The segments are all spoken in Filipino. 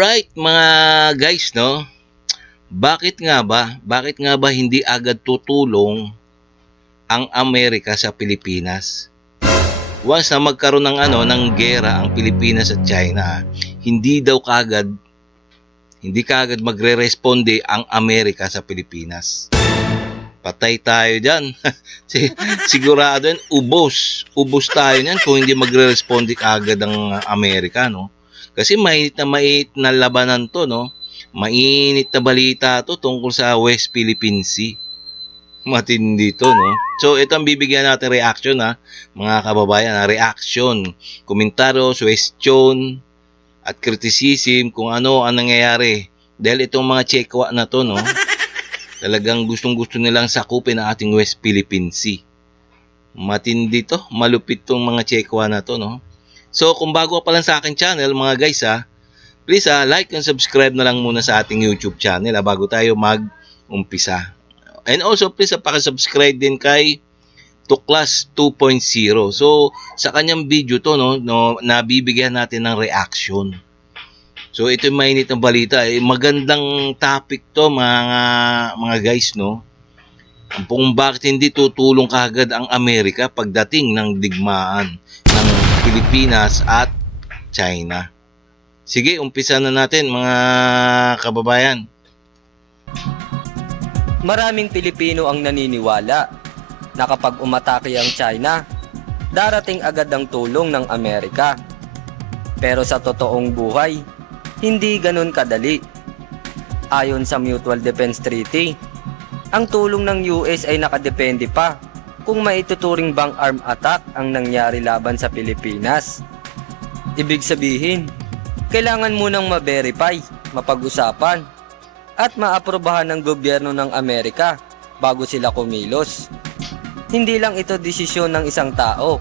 Alright mga guys, no? Bakit nga ba hindi agad tutulong ang Amerika sa Pilipinas? Once na magkaroon ng gera ang Pilipinas at China, hindi kaagad magre-responde ang Amerika sa Pilipinas. Patay tayo diyan. Sigurado yan, ubos tayo niyan kung hindi magre-responde kaagad ang Amerika, no? Kasi mainit na labanan to, no? Mainit na balita to tungkol sa West Philippine Sea. Matindi to, no? So, ito ang bibigyan natin reaction, ha? Mga kababayan, reaction, komentaryo, suggestion, at criticism kung ano ang nangyayari. Dahil itong mga Chekwa na to, no? Talagang gustong-gusto nilang sakupin ang ating West Philippine Sea. Matindi to, malupit tong mga Chekwa na to, no? So, kung bago ka pa lang sa aking channel, mga guys, please like and subscribe na lang muna sa ating YouTube channel bago tayo mag-umpisa. And also, please pakisubscribe din kay Tuklas 2.0. So, sa kanyang video to, no, nabibigyan natin ng reaction. So, ito yung mainit na balita. Magandang topic to, mga guys, no? Kung bakit hindi tutulong kaagad ang Amerika pagdating ng digmaan ng Pilipinas at China. Sige, umpisa na natin, mga kababayan. Maraming Pilipino ang naniniwala na kapag umatake ang China, darating agad ang tulong ng Amerika. Pero sa totoong buhay, hindi ganun kadali. Ayon sa Mutual Defense Treaty, ang tulong ng US ay nakadepende pa kung maituturing bang armed attack ang nangyari laban sa Pilipinas. Ibig sabihin, kailangan munang ma-verify, mapag-usapan, at maaprobahan ng gobyerno ng Amerika bago sila kumilos. Hindi lang ito desisyon ng isang tao.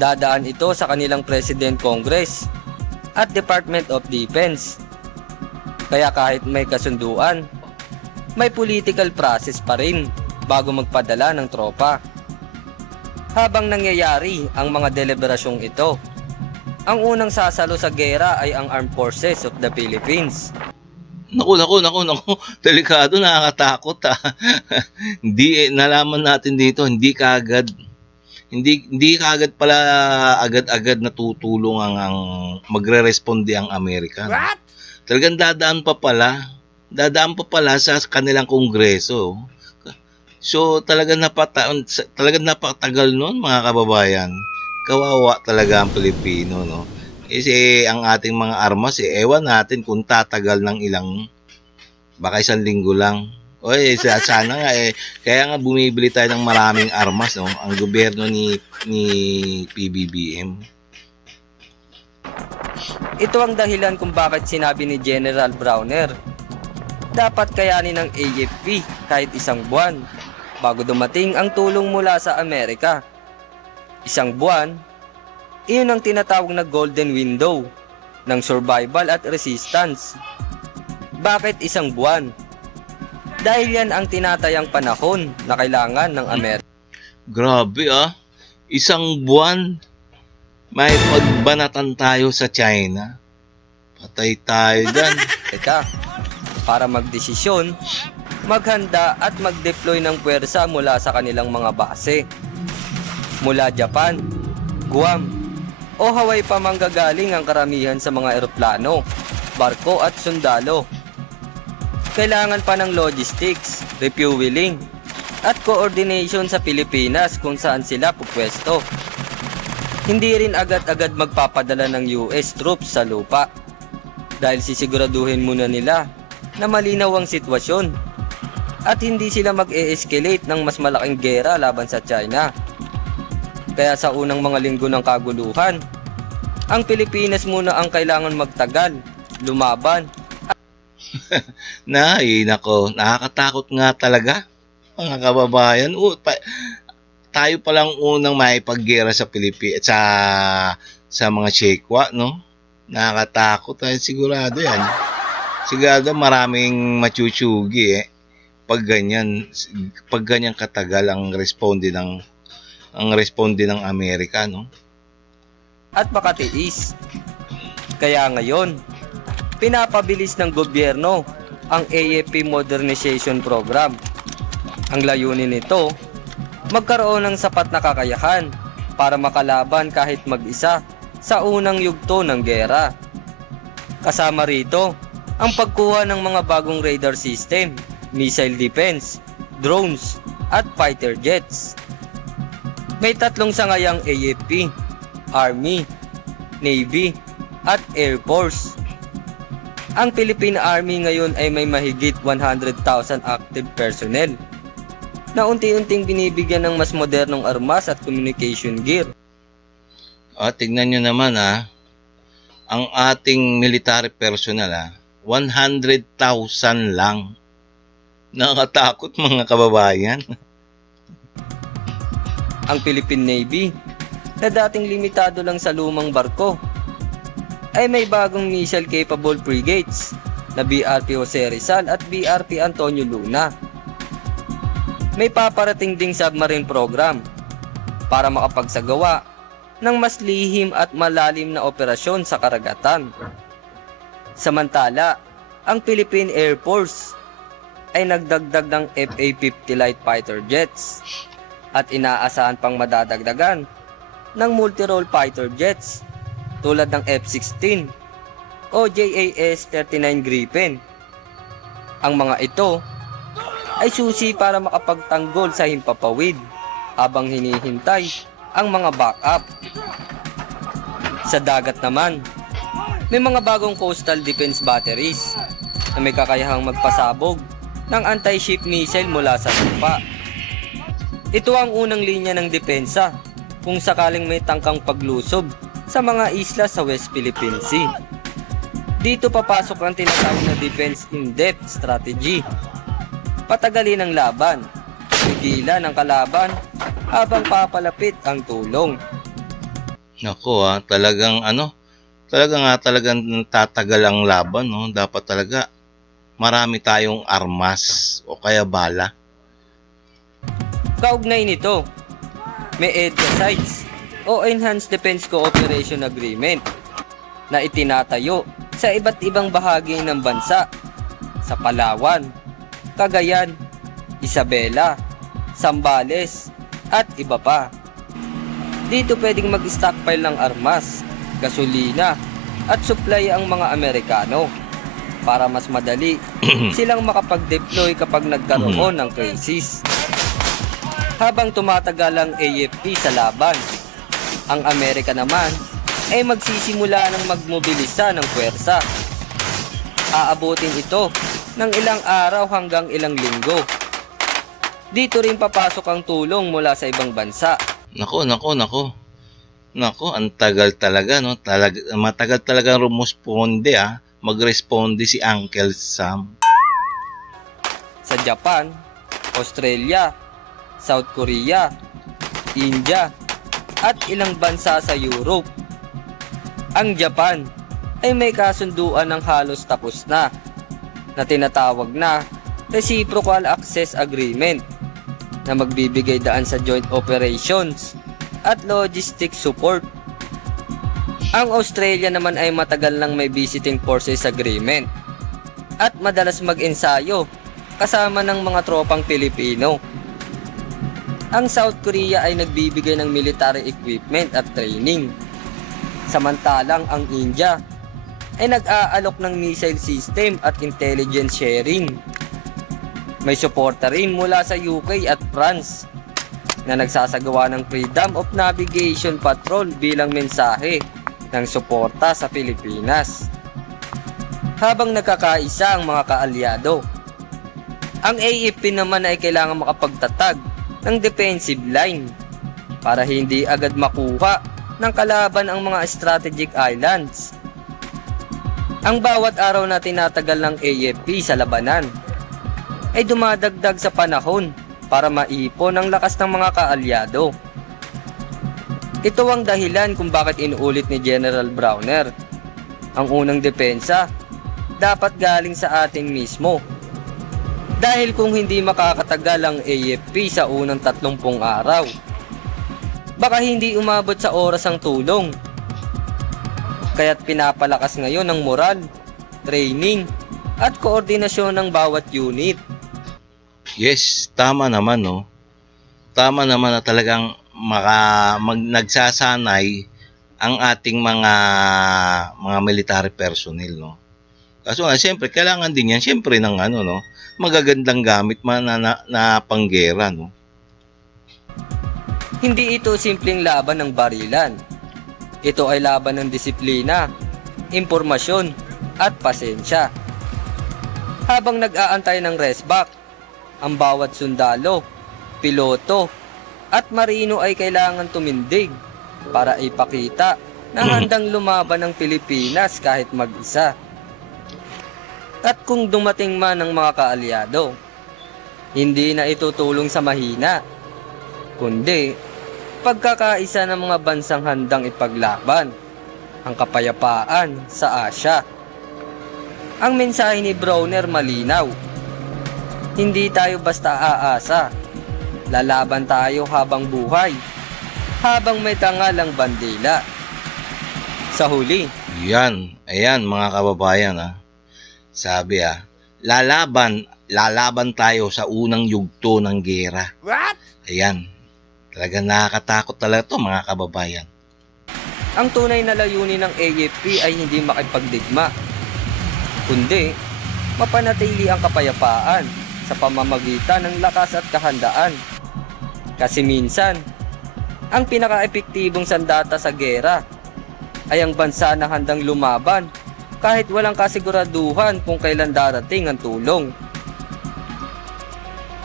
Dadaan ito sa kanilang President, Congress, at Department of Defense. Kaya kahit may kasunduan, may political process pa rin bago magpadala ng tropa. Habang nangyayari ang mga deliberasyong ito, ang unang sasalo sa gera ay ang Armed Forces of the Philippines. Naku, delikado, nakakatakot, Hindi, nalaman natin dito, hindi kaagad pala agad-agad natutulong ang magre-responde ang Amerika. What? Talagang dadaan pa pala sa kanilang kongreso. So talagang napatagal noon, mga kababayan. Kawawa talaga ang Pilipino, no? Kasi ang ating mga armas, ewan natin kung tatagal ng baka 1 linggo lang. Oy, sana nga kaya nga bumibili tayo ng maraming armas, no? Ang gobyerno ni PBBM. Ito ang dahilan kung bakit sinabi ni General Browner, dapat kayanin ng AFP kahit 1 buwan bago dumating ang tulong mula sa Amerika. 1 buwan, iyon ang tinatawag na golden window ng survival at resistance. Bakit 1 buwan? Dahil yan ang tinatayang panahon na kailangan ng Amerika. Grabe, 1 buwan. May pagbanatan tayo sa China. Patay tayo dyan. Para magdesisyon, maghanda at mag-deploy ng puwersa mula sa kanilang mga base. Mula Japan, Guam, o Hawaii pa manggagaling ang karamihan sa mga eroplano, barko at sundalo. Kailangan pa ng logistics, refueling, at coordination sa Pilipinas kung saan sila pupwesto. Hindi rin agad-agad magpapadala ng US troops sa lupa dahil sisiguraduhin muna nila na malinaw ang sitwasyon at hindi sila mag-e-escalate ng mas malaking gera laban sa China. Kaya sa unang mga linggo ng kaguluhan, ang Pilipinas muna ang kailangan magtagal, lumaban. Nako, nakakatakot nga talaga, mga kababayan. Tayo pa lang unang maipaggera sa Pilipinas, sa mga Chekwa, no? Nakakatakot, sigurado yan. Sigurado maraming machuchugi, pag ganyan katagal ang responde ng Amerika, no? At makatiis. Kaya ngayon, pinapabilis ng gobyerno ang AFP Modernization Program. Ang layunin nito, magkaroon ng sapat na kakayahan para makalaban kahit mag-isa sa unang yugto ng gera. Kasama rito ang pagkuha ng mga bagong radar system, missile defense, drones, at fighter jets. May tatlong sangayang AFP, Army, Navy, at Air Force. Ang Philippine Army ngayon ay may mahigit 100,000 active personnel na unti-unting binibigyan ng mas modernong armas at communication gear. Tignan nyo naman ang ating military personnel 100,000 lang. Nakakatakot mga kababayan. Ang Philippine Navy, na dating limitado lang sa lumang barko, ay may bagong missile-capable frigates na BRP Jose Rizal at BRP Antonio Luna. May paparating ding submarine program para makapagsagawa ng mas lihim at malalim na operasyon sa karagatan. Samantala, ang Philippine Air Force ay nagdagdag ng FA-50 light fighter jets at inaasahan pang madadagdagan ng multi-role fighter jets tulad ng F-16 o JAS-39 Gripen. Ang mga ito ay susi para makapagtanggol sa himpapawid habang hinihintay ang mga backup. Sa dagat naman, may mga bagong coastal defense batteries na may kakayahang magpasabog ng anti-ship missile mula sa lupa. Ito ang unang linya ng depensa kung sakaling may tangkang paglusob sa mga isla sa West Philippine Sea. Dito papasok ang tinatawag na defense in-depth strategy. Patagalin ang laban, pigilan ang kalaban habang papalapit ang tulong. Nako talagang talagang tatagal ang laban, no? Dapat talaga marami tayong armas o kaya bala. Kaugnay nito, may EDCA sites o Enhanced Defense Cooperation Agreement na itinatayo sa iba't ibang bahagi ng bansa sa Palawan, Cagayan, Isabela, Zambales, at iba pa. Dito pwedeng mag-stockpile ng armas, gasolina, at supply ang mga Amerikano para mas madali silang makapag-deploy kapag nagkaroon ng crisis. Habang tumatagal ang AFP sa laban, ang Amerika naman ay magsisimula ng magmobilisa ng puwersa. Aabutin ito ng ilang araw hanggang ilang linggo. Dito rin papasok ang tulong mula sa ibang bansa. Nako, ang tagal talaga, no? Matagal talaga rumusponde, magresponde si Uncle Sam. Sa Japan, Australia, South Korea, India, at ilang bansa sa Europe. Ang Japan ay may kasunduan ng halos tapos na tinatawag na Reciprocal Access Agreement na magbibigay daan sa joint operations at logistic support. Ang Australia naman ay matagal nang may visiting forces agreement at madalas mag-ensayo kasama ng mga tropang Pilipino. Ang South Korea ay nagbibigay ng military equipment at training. Samantalang ang India ay nag-aalok ng missile system at intelligence sharing. May suporta rin mula sa UK at France na nagsasagawa ng Freedom of Navigation Patrol bilang mensahe ng suporta sa Pilipinas. Habang nagkakaisa ang mga kaalyado, ang AFP naman ay kailangan makapagtatag ng defensive line para hindi agad makuha ng kalaban ang mga strategic islands. Ang bawat araw na tinatagal ng AFP sa labanan ay dumadagdag sa panahon para maipon ang lakas ng mga kaalyado. Ito ang dahilan kung bakit inuulit ni General Browner, ang unang depensa dapat galing sa ating mismo. Dahil kung hindi makakatagal ang AFP sa unang 30 araw, baka hindi umabot sa oras ang tulong. Kaya't pinapalakas ngayon ang moral training, at koordinasyon ng bawat unit. Yes, tama naman, no? Tama naman na talagang nagsasanay ang ating mga military personnel, no? Kaso nga, siyempre, kailangan din yan, siyempre, ng ano, no? Magagandang gamit na panggera, no? Hindi ito simpleng laban ng barilan. Ito ay laban ng disiplina, impormasyon, at pasensya. Habang nag-aantay ng resback, ang bawat sundalo, piloto, at marino ay kailangan tumindig para ipakita na handang lumaban ng Pilipinas kahit mag-isa. At kung dumating man ang mga kaalyado, hindi na ito tulong sa mahina, kundi pagkakaisa ng mga bansang handang ipaglaban ang kapayapaan sa Asya. Ang mensahe ni Bronner malinaw. Hindi tayo basta aasa. Lalaban tayo habang buhay, habang may tangalang bandila. Sa huli, Ayan mga kababayan, sabi lalaban tayo sa unang yugto ng gera. What? Ayan, talagang nakakatakot talaga to mga kababayan. ang tunay na layunin ng AFP ay hindi makipagdigma, kundi mapanatili ang kapayapaan sa pamamagitan ng lakas at kahandaan. Kasi minsan, ang pinaka-epektibong sandata sa gera ay ang bansa na handang lumaban kahit walang kasiguraduhan kung kailan darating ang tulong.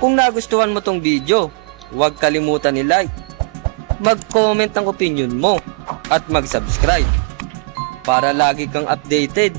Kung nagustuhan mo tong video, huwag kalimutan i-like, mag-comment ng opinion mo, at mag-subscribe para lagi kang updated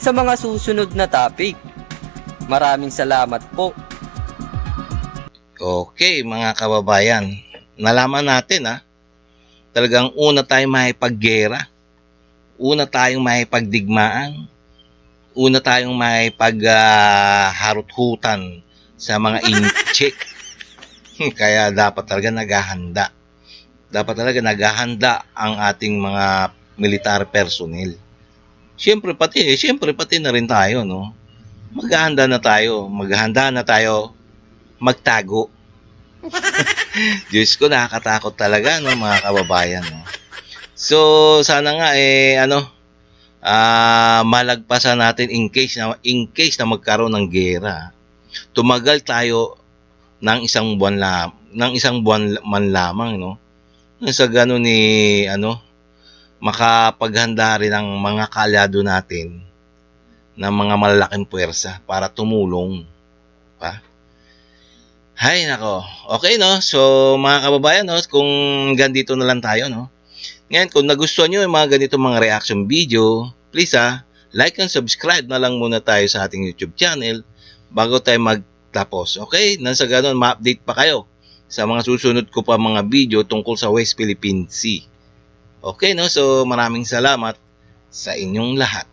sa mga susunod na topic. Maraming salamat po. Okay mga kababayan, nalaman natin talagang una tayong makipaggera, una tayong makipagdigmaan, una tayong makipagharut-hutan sa mga incheck. Kaya dapat talaga naghahanda. Dapat talaga naghahanda ang ating mga military personnel. Siyempre pati na rin tayo, no? Maghahanda na tayo magtago. Diyos ko, nakakatakot talaga, no, mga kababayan, no? So, sana nga malagpasan natin in case na magkaroon ng gera. Tumagal tayo ng isang buwan man lamang, no? Sa ganun makapaghanda rin ang mga kaalyado natin ng mga malalaking puwersa para tumulong pa. Hay nako. Okay, no? So mga kababayan, no, kung ganito na lang tayo, no. Ngayon, kung nagustuhan niyo yung mga ganito mga reaction video, please like and subscribe na lang muna tayo sa ating YouTube channel bago tayo magtapos. Okay? Nang sa ganun, ma-update pa kayo sa mga susunod ko pa mga video tungkol sa West Philippine Sea. Okay, no? So maraming salamat sa inyong lahat.